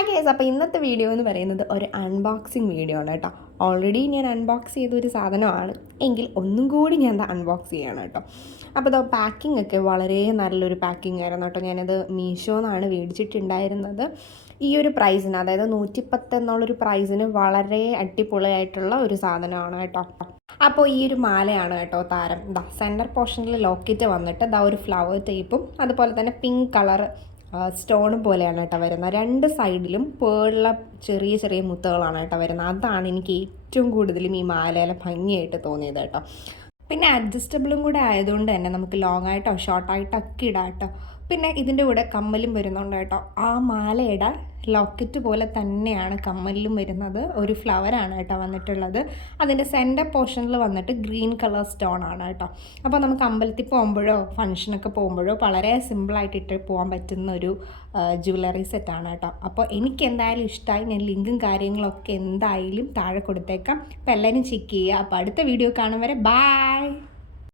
Hi guys, അപ്പോൾ ഇന്നത്തെ video എന്ന് പറയുന്നത് ഒരു അൺബോക്സിങ് വീഡിയോ ആണ് കേട്ടോ. ഓൾറെഡി ഞാൻ അൺബോക്സ് ചെയ്തൊരു സാധനമാണ് എങ്കിൽ ഒന്നും കൂടി ഞാൻ അൺബോക്സ് ചെയ്യണം കേട്ടോ. അപ്പോൾ ഇത് പാക്കിംഗ് ഒക്കെ വളരെ നല്ലൊരു പാക്കിംഗ് ആയിരുന്നു കേട്ടോ. ഞാനത് മീഷോന്നാണ് മേടിച്ചിട്ടുണ്ടായിരുന്നത്. ഈ ഒരു പ്രൈസിന്, അതായത് 110 എന്നുള്ളൊരു പ്രൈസിന് വളരെ അടിപൊളിയായിട്ടുള്ള ഒരു സാധനമാണ് കേട്ടോ. അപ്പോൾ ഈ ഒരു മാലയാണ് കേട്ടോ താരം. സെൻറ്റർ പോർഷനിൽ ലോക്കറ്റ് വന്നിട്ട് ഒരു ഫ്ലവർ ടൈപ്പും അതുപോലെ തന്നെ പിങ്ക് കളർ സ്റ്റോണും പോലെയാണ് കേട്ടോ വരുന്നത്. രണ്ട് സൈഡിലും പേളുള്ള ചെറിയ ചെറിയ മുത്തുകളാണ് കേട്ടോ വരുന്നത്. അതാണ് എനിക്ക് ഏറ്റവും കൂടുതലും ഈ മാലയിലെ ഭംഗിയായിട്ട് തോന്നിയത് കേട്ടോ. പിന്നെ അഡ്ജസ്റ്റബിളും കൂടെ ആയതുകൊണ്ട് തന്നെ നമുക്ക് ലോങ് ആയിട്ടോ ഷോർട്ടായിട്ടോ ഒക്കെ ഇടാം കേട്ടോ. പിന്നെ ഇതിൻ്റെ കൂടെ കമ്മലും വരുന്നുണ്ട് കേട്ടോ. ആ മാലയുടെ ലോക്കറ്റ് പോലെ തന്നെയാണ് കമ്മലിലും വരുന്നത്. ഒരു ഫ്ലവറാണ് കേട്ടോ വന്നിട്ടുള്ളത്. അതിൻ്റെ സെൻറ്റർ പോർഷനിൽ വന്നിട്ട് ഗ്രീൻ കളർ സ്റ്റോൺ ആണ് കേട്ടോ. അപ്പോൾ നമുക്ക് അമ്പലത്തിൽ പോകുമ്പോഴോ ഫംഗ്ഷനൊക്കെ പോകുമ്പോഴോ വളരെ സിമ്പിളായിട്ട് ഇട്ട് പോകാൻ പറ്റുന്ന ഒരു ജ്വല്ലറി സെറ്റാണ് കേട്ടോ. അപ്പോൾ എനിക്ക് എന്തായാലും ഇഷ്ടമായി. ഞാൻ ലിങ്കും കാര്യങ്ങളൊക്കെ എന്തായാലും താഴെ കൊടുത്തേക്കാം. അപ്പോൾ എല്ലാവരും ചെക്ക് ചെയ്യുക. അപ്പോൾ അടുത്ത വീഡിയോ കാണും വരെ ബൈ.